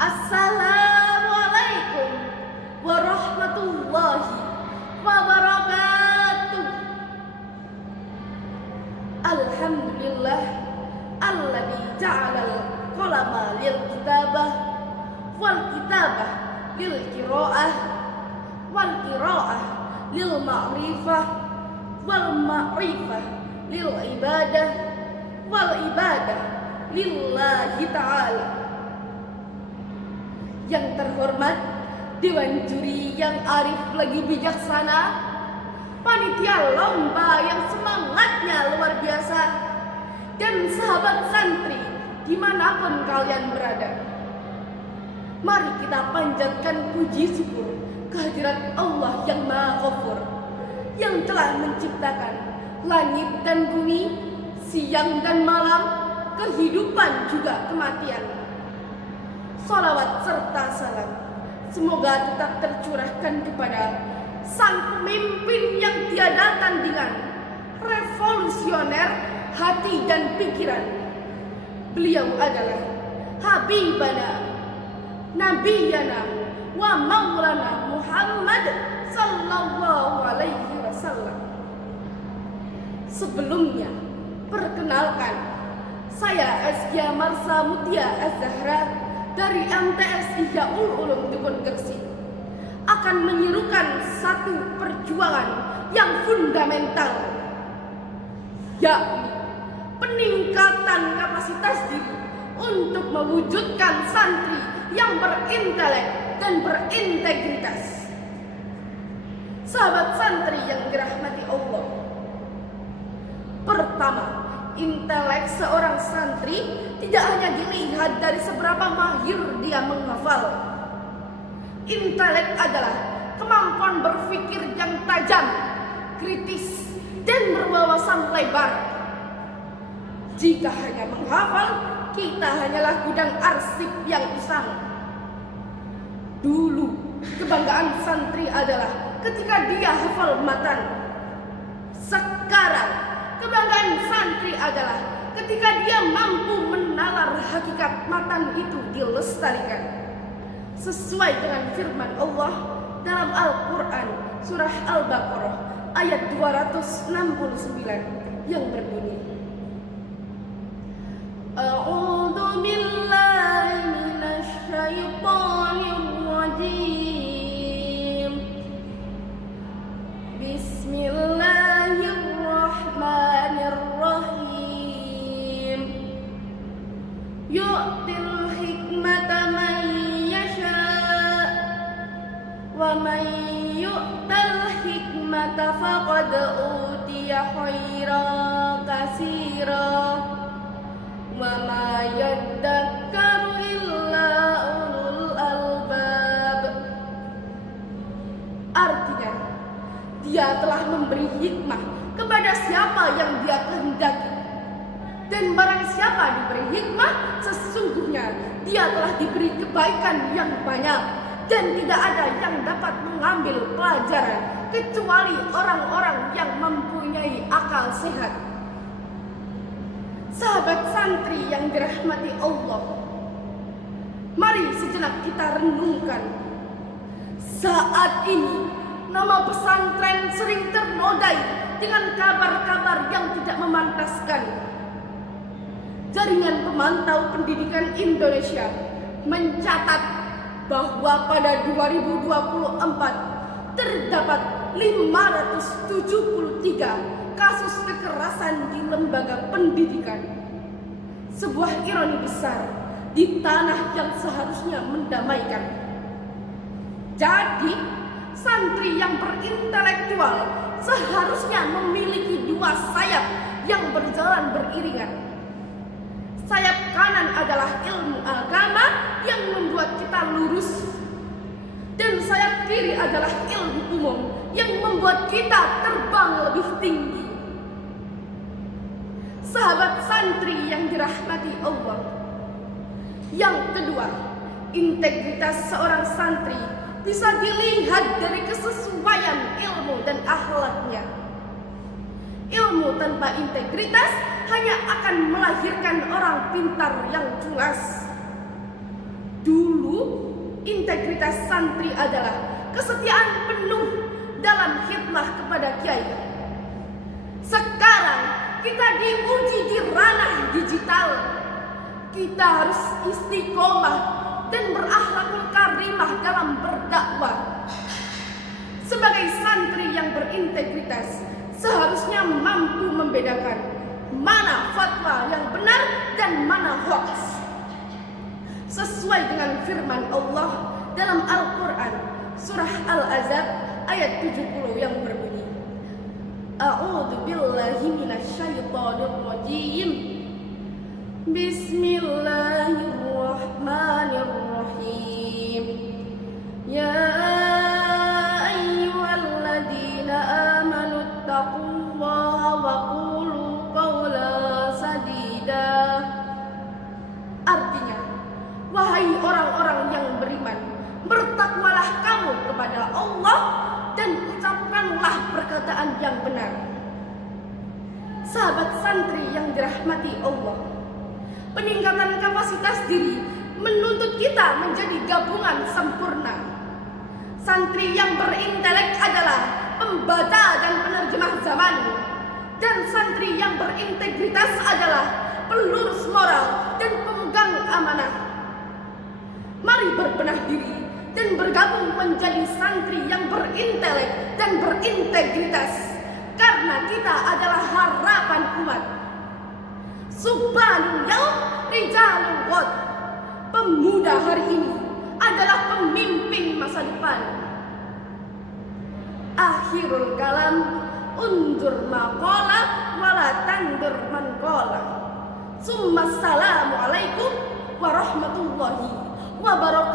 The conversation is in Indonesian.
Assalamualaikum warahmatullahi wabarakatuh. Alhamdulillah alladzi ja'alal qalama lil kitabah wal kitabah lil qiraah wal qiraah lil ma'rifah wal ma'rifah lil ibadah wal ibadah lillahi ta'ala. Yang terhormat Dewan Juri yang arif lagi bijaksana, panitia lomba yang semangatnya luar biasa, dan sahabat santri dimanapun kalian berada. Mari kita panjatkan puji syukur kehadirat Allah yang Maha Ghafur, yang telah menciptakan langit dan bumi, siang dan malam, kehidupan juga kematian. Salawat serta salam semoga tetap tercurahkan kepada sang pemimpin yang tiada tandingan, revolusioner hati dan pikiran. Beliau adalah Habibana Nabiyana wa Maulana Muhammad sallallahu alaihi wasallam. Sebelumnya, perkenalkan, saya Askia Marsa Mutia Az-Zahra dari MTS Ihyaul Ulum Dukun Gresik akan menyerukan satu perjuangan yang fundamental, yakni peningkatan kapasitas diri untuk mewujudkan santri yang berintelek dan berintegritas. Sahabat santri yang dirahmati Allah, pertama, intelek seorang santri tidak hanya dilihat dari seberapa mahir dia menghafal. Intelek adalah kemampuan berpikir yang tajam, kritis, dan berwawasan lebar. Jika hanya menghafal, kita hanyalah gudang arsip yang usang. Dulu, kebanggaan santri adalah ketika dia hafal matan. Sekarang, kebanggaan santri adalah ketika dia mampu menalar hakikat matan itu dilestarikan. Sesuai dengan firman Allah dalam Al-Quran surah Al-Baqarah ayat 269 yang berbunyi, A'udzu billahi minasy syaithanir rajim. Bismillahirrahmanirrahim. Yu'til hikmata man yasha' wa man yu'tal hikmata faqad utiya khairan katsira wa ma yadzakkaru illa ulul albab. Artinya, dia telah memberi hikmah kepada siapa yang dia kehendaki, dan barang siapa diberi hikmah, sesungguhnya dia telah diberi kebaikan yang banyak, dan tidak ada yang dapat mengambil pelajaran kecuali orang-orang yang mempunyai akal sehat. Sahabat santri yang dirahmati Allah, mari sejenak kita renungkan. Saat ini nama pesantren sering ternodai dengan kabar-kabar yang tidak memantaskan. Jaringan Pemantau Pendidikan Indonesia mencatat bahwa pada 2024 terdapat 573 kasus kekerasan di lembaga pendidikan. Sebuah ironi besar di tanah yang seharusnya mendamaikan. Jadi, santri yang berintelektual seharusnya memiliki dua sayap yang berjalan beriringan. Sayap kanan adalah ilmu agama yang membuat kita lurus, dan sayap kiri adalah ilmu umum yang membuat kita terbang lebih tinggi. Sahabat santri yang dirahmati Allah, yang kedua, integritas seorang santri bisa dilihat dari kesesuaian ilmu dan akhlaknya. Ilmu tanpa integritas hanya akan melahirkan orang pintar yang culas. Dulu, integritas santri adalah kesetiaan penuh dalam khidmah kepada kiai. Sekarang kita diuji di ranah digital. Kita harus istiqomah dan berakhlakul karimah dalam berdakwah. Sebagai santri yang berintegritas, seharusnya mampu membedakan mana fatwa yang benar dan mana hoax. Sesuai dengan firman Allah dalam Al-Quran, surah Al-Ahzab ayat 70 yang berbunyi, A'udzu billahi minasyaitonir rajim. Bismillahirrahmanirrahim. Ya ayyuhalladzina amanu taqullaha wa qulu qawlan sadida. Artinya, wahai orang-orang yang beriman, bertakwalah kamu kepada Allah dan ucapkanlah perkataan yang benar. Sahabat santri yang dirahmati Allah, peningkatan kapasitas diri menuntut kita menjadi gabungan sempurna. Santri yang berintelek adalah pembaca dan penerjemah zaman, dan santri yang berintegritas adalah pelurus moral dan pemegang amanah. Mari berbenah diri dan bergabung menjadi santri yang berintelek dan berintegritas, karena kita adalah harapan umat. Subhanul yaum rijalul ghad. Pemuda hari ini adalah pemimpin masa depan. Akhirul kalam, undur maqala wala tandur man qala. Summa assalamu alaikum warahmatullahi wabarakatuh.